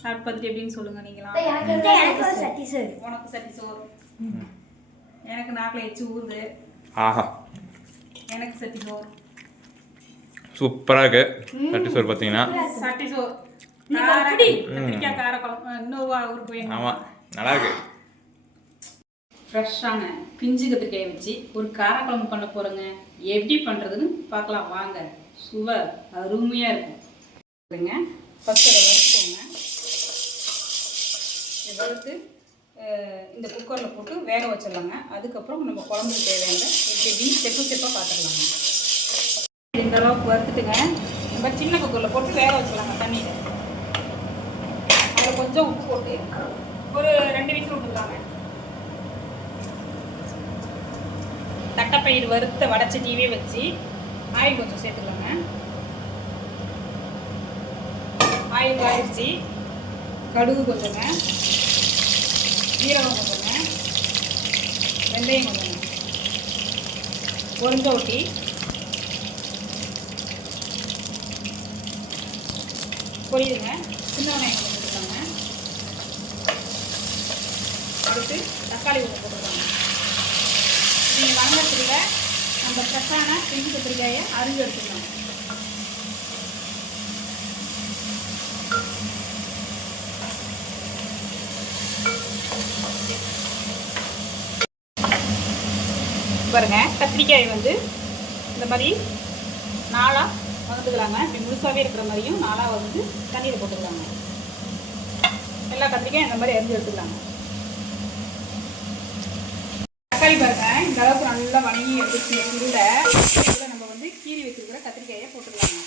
சாப்பிட்டு பார்த்துட்டு எப்படின்னு சொல்லுங்க நீங்களா. உனக்கு சட்டி சோறு, எனக்கு நாக்கில் எச்சு ஊறுது. ஆஹா, எனக்கு சட்டி சோறு சூப்பராக இருக்கு. சட்டி சோறு பார்த்தீங்கன்னா சட்டி சோறு கத்திரிக்காய் கார குழம்பு இன்னொரு ஊருக்கு போய். ஆமாம், நல்லா இருக்கு. ஃப்ரெஷ்ஷான பிஞ்சு கத்திரிக்காயை வச்சு ஒரு காரக்குழம்பு பண்ண போகிறோங்க. எப்படி பண்ணுறதுன்னு பார்க்கலாம் வாங்க. சுவை அருமையாக இருக்குங்க. ஃபஸ்ட்டு அதை வறுத்துக்கோங்க. இதை வறுத்து இந்த குக்கரில் போட்டு வேக வச்சிடலாங்க. அதுக்கப்புறம் நம்ம குழம்புக்கு தேவையான எப்படி ஸ்டெப்பு ஸ்டெப்பாக பார்த்துக்கலாங்க. இந்த அளவுக்கு வறுத்துட்டுங்க நம்ம சின்ன குக்கரில் போட்டு வேக வச்சிடலாங்க. தண்ணியில் அதில் கொஞ்சம் உப்பு போட்டு ஒரு 2 விசில் விட்டுக்கலாங்க. தட்டைப்பயிறு வறுத்த வடச்சட்டியவே வச்சு ஆயில் கொஞ்சம் சேர்த்துக்கலாங்க. ஆயில் ஆயிடுச்சு. கடுகு கொஞ்சங்க, ஜீரகம் கொஞ்சங்க, வெந்தயம் கொஞ்சங்க, பொரிஞ்ச ஊட்டி, பொரியுதுங்க. சின்ன வெங்காயம் கொஞ்சம் போட்டுக்கலாங்க. அடுத்து தக்காளி கொஞ்சம் போட்டுக்கலாங்க. நீங்கள் வணங்கறதுல நம்ம ஃப்ரெஷ்ஷான பிஞ்சு கத்திரிக்காயை அரிஞ்சு எடுத்துக்கலாம். பாருங்க, கத்திரிக்காய் வந்து இந்த மாதிரி 4ஆக வகுத்துக்கலாங்க. இப்படி முழுசாகவே இருக்கிற மாதிரியும் 4ஆக வந்து தண்ணியில் போட்டுக்கலாங்க. எல்லா கத்திரிக்காயும் இந்த மாதிரி அரிஞ்சு எடுத்துக்கலாங்க. தக்காளி பாருங்க, இந்த அளவுக்கு நல்லா வணங்கி எடுத்துச்சு. இதில் நம்ம வந்து கீறி வச்சிருக்கிற கத்திரிக்காயை போட்டுக்கலாங்க.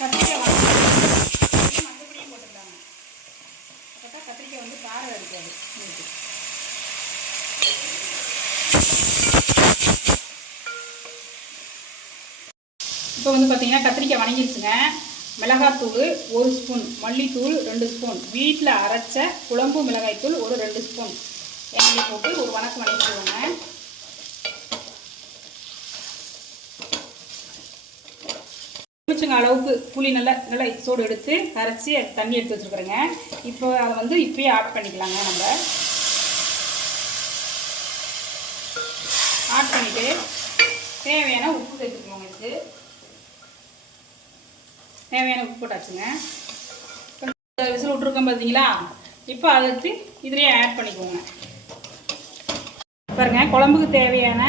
கத்திரிக்காய் மற்றபடியும் போட்டுக்கலாங்க. அப்போ கத்திரிக்காய் வந்து காரம் இருக்காது. இப்போ வந்து பார்த்தீங்கன்னா கத்திரிக்காய் வணங்கிடுச்சுங்க. மிளகாத்தூள் 1 ஸ்பூன், மல்லித்தூள் 2 ஸ்பூன், வீட்டில் அரைச்ச குழம்பு மிளகாய்த்தூள் ஒரு 2 ஸ்பூன் எண்ணெய் போட்டு ஒரு வணக்கிடுவோங்க. எலுமிச்சங்க அளவுக்கு புளி நல்லா சோடு எடுத்து கரைச்சி அது தண்ணி எடுத்து வச்சுருக்குறேங்க. இப்போ அதை வந்து இப்போயே ஆட் பண்ணிக்கலாங்க. நம்ம ஆட் பண்ணிவிட்டு தேவையான உப்பு சேர்த்துக்கோங்க. இதுக்கு தேவையான உப்பு போட்டாச்சுங்க. விசில் விட்ருக்கோம் பார்த்தீங்களா. இப்போ அதுக்கு இதுலேயே ஆட் பண்ணிக்கோங்க. பாருங்க, குழம்புக்கு தேவையான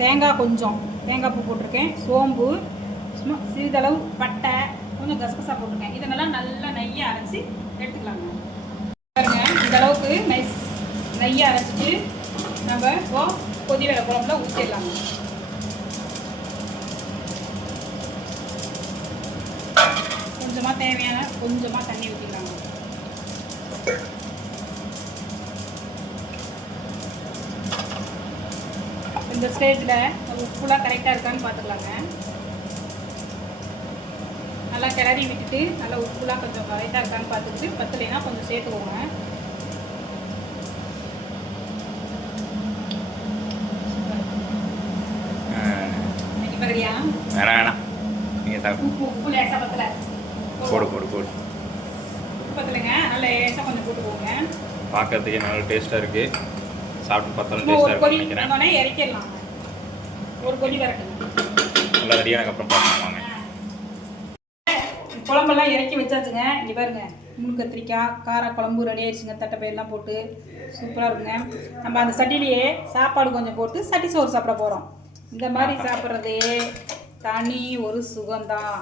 தேங்காய் கொஞ்சம் தேங்காய் பூ போட்டிருக்கேன். சோம்பு சும்மா சிறிதளவு, பட்டை கொஞ்சம் கசகசா போட்டிருக்கேன். இதெல்லாம் நல்லா நெய்யை அரைச்சி எடுத்துக்கலாங்க. பாருங்க, இந்த அளவுக்கு நெய்யை அரைச்சிட்டு நம்ம இப்போ கொதி வேலை குழம்புல ஊற்றிடலாங்க. கொஞ்சமாக தேவையான கொஞ்சமாக தண்ணி ஊற்றிக்கலாங்க. இந்த ஸ்டேஜில் உப்புலாம் கரெக்டாக இருக்கான்னு பார்த்துக்கலாங்க. நல்லா கிளறி விட்டுட்டு நல்லா உப்புலாம் கொஞ்சம் கரெக்டாக இருக்கான்னு பார்த்துக்கிட்டு பத்தலைன்னா கொஞ்சம் சேர்த்துக்கோங்க. வேணாம், நீங்கள் சாப்பிட்டு உப்பு லேசாக பத்தலை போடு போடு போடு பத்தலைங்க. நல்லா லேசாக கொஞ்சம் போட்டுக்கோங்க. பார்க்கறதுக்கே நல்லா டேஸ்ட்டாக இருக்குது. சாப்பிட்டு பார்த்தாலும் டேஸ்ட்டாக இருக்கும்னு நினைக்கிறேன். இறக்கிடலாம். ஒரு கொதி வரட்டுங்க. நல்லா ரெடியானதுக்கப்புறம் பார்த்துக்கோங்க. குழம்பெல்லாம் இறக்கி வச்சாச்சுங்க. இங்கே பாருங்க, முள் கத்திரிக்காய் கார குழம்பு ரெடி ஆயிடுச்சுங்க. தட்டைப்பயிரெலாம் போட்டு சூப்பராக இருக்குங்க. நம்ம அந்த சட்டிலேயே சாப்பாடு கொஞ்சம் போட்டு சட்டி சோறு சாப்பிட போகிறோம். இந்த மாதிரி சாப்பிட்றதே தனி ஒரு சுகம்தான்.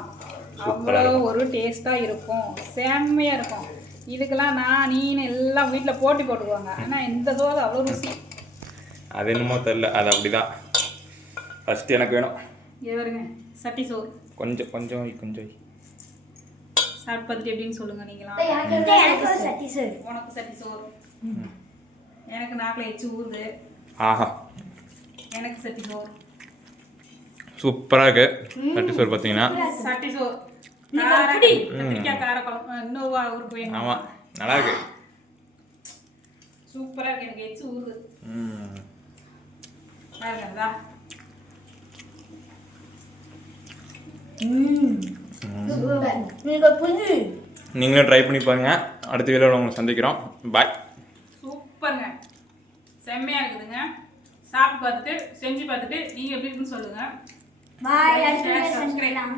அவ்வளோ ஒரு டேஸ்ட்டாக இருக்கும், செம்மையாக இருக்கும். இதுக்கெல்லாம் நீனு எல்லாம் வீட்டில் போட்டுக்குவாங்க. ஆனால் இந்த சோறு அவ்வளோ ருசி. அது என்னமோ தெரில, அது அப்படிதான். ஃபஸ்ட்டு எனக்கு வேணும். வருங்க சட்டி சோறு கொஞ்சம் கொஞ்சம் கொஞ்சம் சாப்பிட்டு பார்த்துட்டு எப்படின்னு சொல்லுங்க நீங்களா. உனக்கு சட்டி சோறு, எனக்கு நாக்கில் எச்சு ஊறுது. ஆஹா, எனக்கு சட்டி சோறு சூப்பராக இருக்கு. சட்டி சோறு பார்த்தீங்கன்னா சட்டி சோறு கத்திரிக்காய் கார குழம்பு இன்னொரு ஊருக்கு போய். ஆமாம், நல்லா இருக்கு. சூப்பராக இருக்கு. எனக்கு எச்சு ஊறுது. பாருங்க. சூப்பர். நீங்கள் புரிஞ்சு நீங்களும் ட்ரை பண்ணி பாருங்க. அடுத்த வீடியோவில் உங்களை சந்திக்கிறோம். பாய். சூப்பருங்க, செம்மையாக இருக்குதுங்க. சாப்பிட்டு பார்த்துட்டு செஞ்சு பார்த்துட்டு நீங்கள் எப்படி இருக்குன்னு சொல்லுங்கள். பாய். Like, share, அடுத்த subscribe. செஞ்சுக்கலாம்.